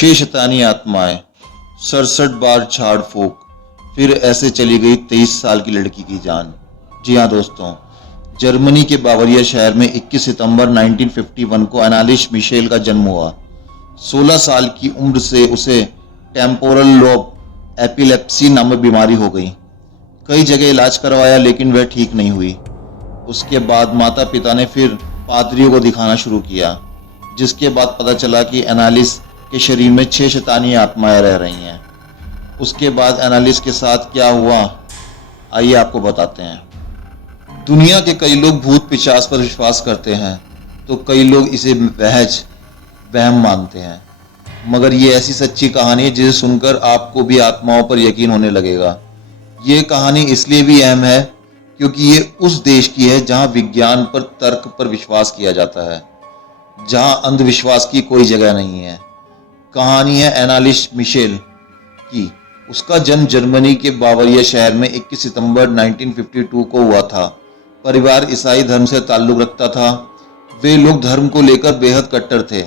छह शैतानी आत्माएं, 67 बार झाड़ फूक, फिर ऐसे चली गई 23 साल की लड़की की जान। जी हाँ दोस्तों, जर्मनी के बावरिया शहर में 21 सितंबर 1951 को एनालिस मिशेल का जन्म हुआ। 16 साल की उम्र से उसे टेम्पोरल लोब एपिलेप्सी नामक बीमारी हो गई। कई जगह इलाज करवाया लेकिन वह ठीक नहीं हुई। उसके बाद माता पिता ने फिर पादरियों को दिखाना शुरू किया, जिसके बाद पता चला कि एनालिस के शरीर में 6 शैतानी आत्माएं रह रही हैं। उसके बाद एनालिस के साथ क्या हुआ, आइए आपको बताते हैं। दुनिया के कई लोग भूत पिशाच पर विश्वास करते हैं, तो कई लोग इसे महज वहम मानते हैं, मगर ये ऐसी सच्ची कहानी है जिसे सुनकर आपको भी आत्माओं पर यकीन होने लगेगा। ये कहानी इसलिए भी अहम है क्योंकि ये उस देश की है जहां विज्ञान पर, तर्क पर विश्वास किया जाता है, जहां अंधविश्वास की कोई जगह नहीं है। कहानी है एनालिस मिशेल की। उसका जन्म जर्मनी के बावरिया शहर में 21 सितंबर 1952 को हुआ था। परिवार ईसाई धर्म से ताल्लुक रखता था। वे लोग धर्म को लेकर बेहद कट्टर थे।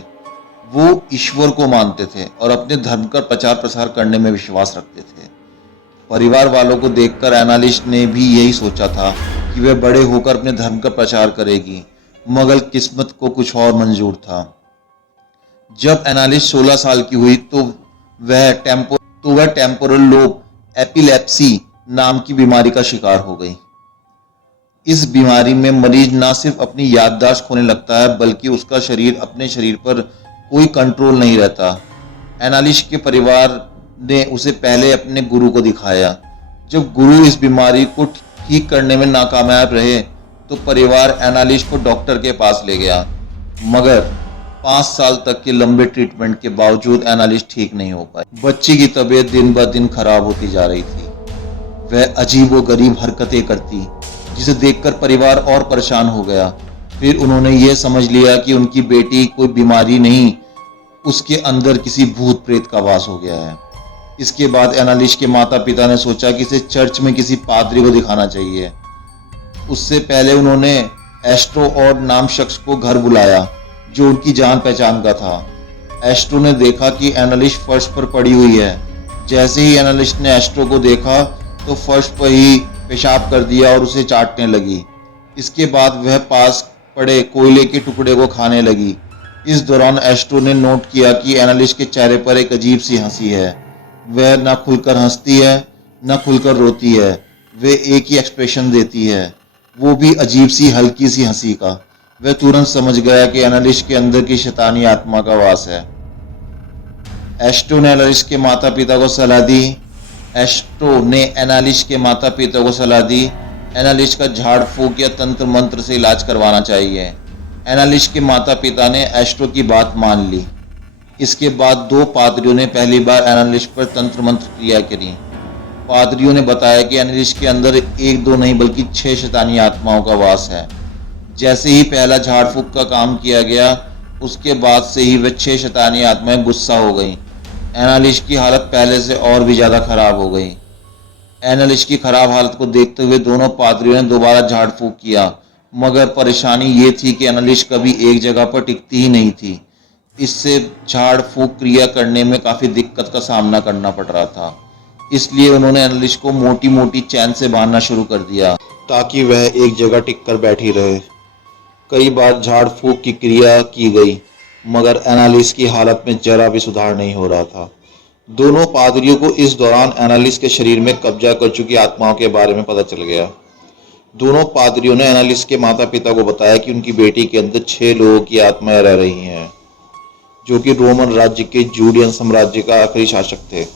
वो ईश्वर को मानते थे और अपने धर्म का प्रचार प्रसार करने में विश्वास रखते थे। परिवार वालों को देखकर एनालिस ने भी यही सोचा था कि वह बड़े होकर अपने धर्म का प्रचार करेगी, मगर किस्मत को कुछ और मंजूर था। जब एनालिस 16 साल की हुई तो वह टेम्पोरल लोब एपिलेप्सी नाम की बीमारी का शिकार हो गई। इस बीमारी में मरीज न सिर्फ अपनी याददाश्त खोने लगता है, बल्कि उसका शरीर अपने शरीर पर कोई कंट्रोल नहीं रहता। एनालिस के परिवार ने उसे पहले अपने गुरु को दिखाया। जब गुरु इस बीमारी को ठीक करने में नाकामयाब रहे तो परिवार एनालिस को डॉक्टर के पास ले गया, मगर 5 साल तक के लंबे ट्रीटमेंट के बावजूद एनालिस ठीक नहीं हो पाई। बच्ची की तबीयत दिन ब दिन खराब होती जा रही थी। वह अजीब व गरीब हरकतें करती, जिसे देखकर परिवार और परेशान हो गया। फिर उन्होंने ये समझ लिया कि उनकी बेटी कोई बीमारी नहीं, उसके अंदर किसी भूत प्रेत का वास हो गया है। इसके बाद एनालिस के माता पिता ने सोचा कि इसे चर्च में किसी पादरी को दिखाना चाहिए। उससे पहले उन्होंने एस्ट्रो और नाम शख्स को घर बुलाया, जो उनकी जान पहचान का था। एस्ट्रो ने देखा कि एनालिस फर्श पर पड़ी हुई है। जैसे ही एनालिस ने एस्ट्रो को देखा तो फर्श पर ही पेशाब कर दिया और उसे चाटने लगी। इसके बाद वह पास पड़े कोयले के टुकड़े को खाने लगी। इस दौरान एस्ट्रो ने नोट किया कि एनालिस के चेहरे पर एक अजीब सी हंसी है। वह न खुलकर हंसती है, न खुलकर रोती है। वह एक ही एक्सप्रेशन देती है, वो भी अजीब सी हल्की सी हंसी का। वह तुरंत समझ गया कि एनालिस के अंदर की शैतानी आत्मा का वास है। एस्ट्रो ने एनालिस के माता पिता को सलाह दी एनालिस का झाड़ फूक या तंत्र मंत्र से इलाज करवाना चाहिए। एनालिस के माता पिता ने एस्ट्रो की बात मान ली। इसके बाद 2 पादरियों ने पहली बार एनालिस पर तंत्र मंत्र क्रिया करी। पादरियों ने बताया कि एनालिस के अंदर 1-2 नहीं बल्कि 6 शैतानी आत्माओं का वास है। जैसे ही पहला झाड़ फूक का काम किया गया, उसके बाद से ही वह 6 शैतानी आत्माएं गुस्सा हो गई। एनालिस की हालत पहले से और भी ज़्यादा खराब हो गई। एनालिस की खराब हालत को देखते हुए दोनों पादरियों ने दोबारा झाड़ फूक किया, मगर परेशानी ये थी कि एनालिस कभी एक जगह पर टिकती ही नहीं थी। इससे झाड़ फूक क्रिया करने में काफ़ी दिक्कत का सामना करना पड़ रहा था। इसलिए उन्होंने एनालिस को मोटी मोटी चैन से बांधना शुरू कर दिया ताकि वह एक जगह टिक कर बैठी रहे। कई बार झाड़ फूक की क्रिया की गई, मगर एनालिस की हालत में जरा भी सुधार नहीं हो रहा था। दोनों पादरियों को इस दौरान एनालिस के शरीर में कब्जा कर चुकी आत्माओं के बारे में पता चल गया। दोनों पादरियों ने एनालिस के माता पिता को बताया कि उनकी बेटी के अंदर 6 लोगों की आत्माएं रह रही हैं, जो कि रोमन राज्य के जूलियन साम्राज्य का आखिरी शासक थे।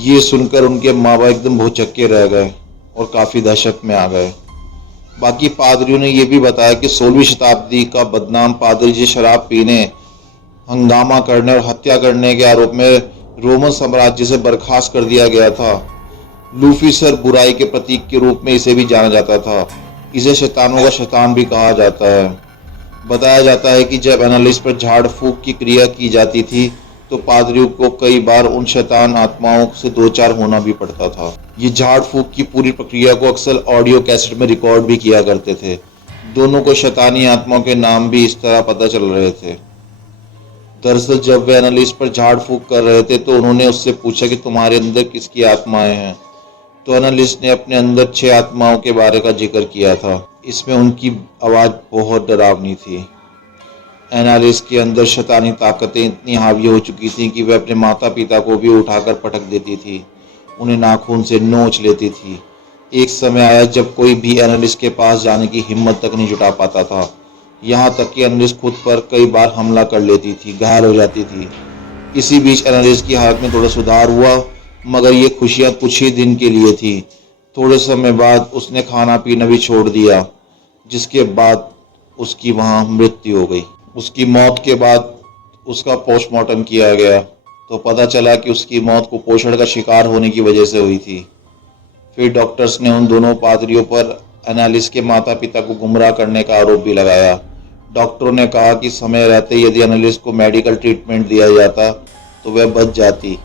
ये सुनकर उनके माँ बाप एकदम भौचक्के रह गए और काफ़ी दहशत में आ गए। बाकी पादरियों ने यह भी बताया कि 16वीं शताब्दी का बदनाम पादरी, जिसे शराब पीने, हंगामा करने और हत्या करने के आरोप में रोमन साम्राज्य से बर्खास्त कर दिया गया था। लूफिसर बुराई के प्रतीक के रूप में इसे भी जाना जाता था। इसे शैतानों का शैतान भी कहा जाता है। बताया जाता है कि जब एनालिस पर झाड़ फूक की क्रिया की जाती थी तो पादरियों को कई बार उन शैतान आत्माओं से 2-4 होना भी पड़ता था। ये झाड़ फूक की पूरी प्रक्रिया को अक्सर ऑडियो कैसेट में रिकॉर्ड भी किया करते थे। दोनों को शैतानी आत्माओं के नाम भी इस तरह पता चल रहे थे। दरअसल जब वे एनालिस्ट पर झाड़ फूक कर रहे थे तो उन्होंने उससे पूछा कि तुम्हारे अंदर किसकी आत्माएं हैं। तो एनालिस्ट ने अपने अंदर 6 आत्माओं के बारे का जिक्र किया था। इसमें उनकी आवाज़ बहुत डरावनी थी। एनालिस्ट के अंदर शैतानी ताकतें इतनी हावी हो चुकी थीं कि वह अपने माता पिता को भी उठाकर पटक देती थी, उन्हें नाखून से नोच लेती थी। एक समय आया जब कोई भी एनालिस्ट के पास जाने की हिम्मत तक नहीं जुटा पाता था। यहाँ तक कि एनालिस्ट खुद पर कई बार हमला कर लेती थी, घायल हो जाती थी। इसी बीच एनालिस्ट की हालत में थोड़ा सुधार हुआ, मगर ये खुशियाँ कुछ ही दिन के लिए थी। थोड़े समय बाद उसने खाना पीना भी छोड़ दिया, जिसके बाद उसकी वहाँ मृत्यु हो गई। उसकी मौत के बाद उसका पोस्टमार्टम किया गया तो पता चला कि उसकी मौत कुपोषण का शिकार होने की वजह से हुई थी। फिर डॉक्टर्स ने उन दोनों पादरियों पर एनालिस्ट के माता पिता को गुमराह करने का आरोप भी लगाया। डॉक्टरों ने कहा कि समय रहते यदि एनालिस्ट को मेडिकल ट्रीटमेंट दिया जाता तो वह बच जाती।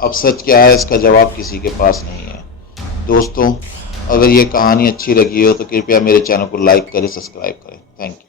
अब सच क्या है, इसका जवाब किसी के पास नहीं है। दोस्तों, अगर ये कहानी अच्छी लगी हो तो कृपया मेरे चैनल को लाइक करें, सब्सक्राइब करें। Thank you.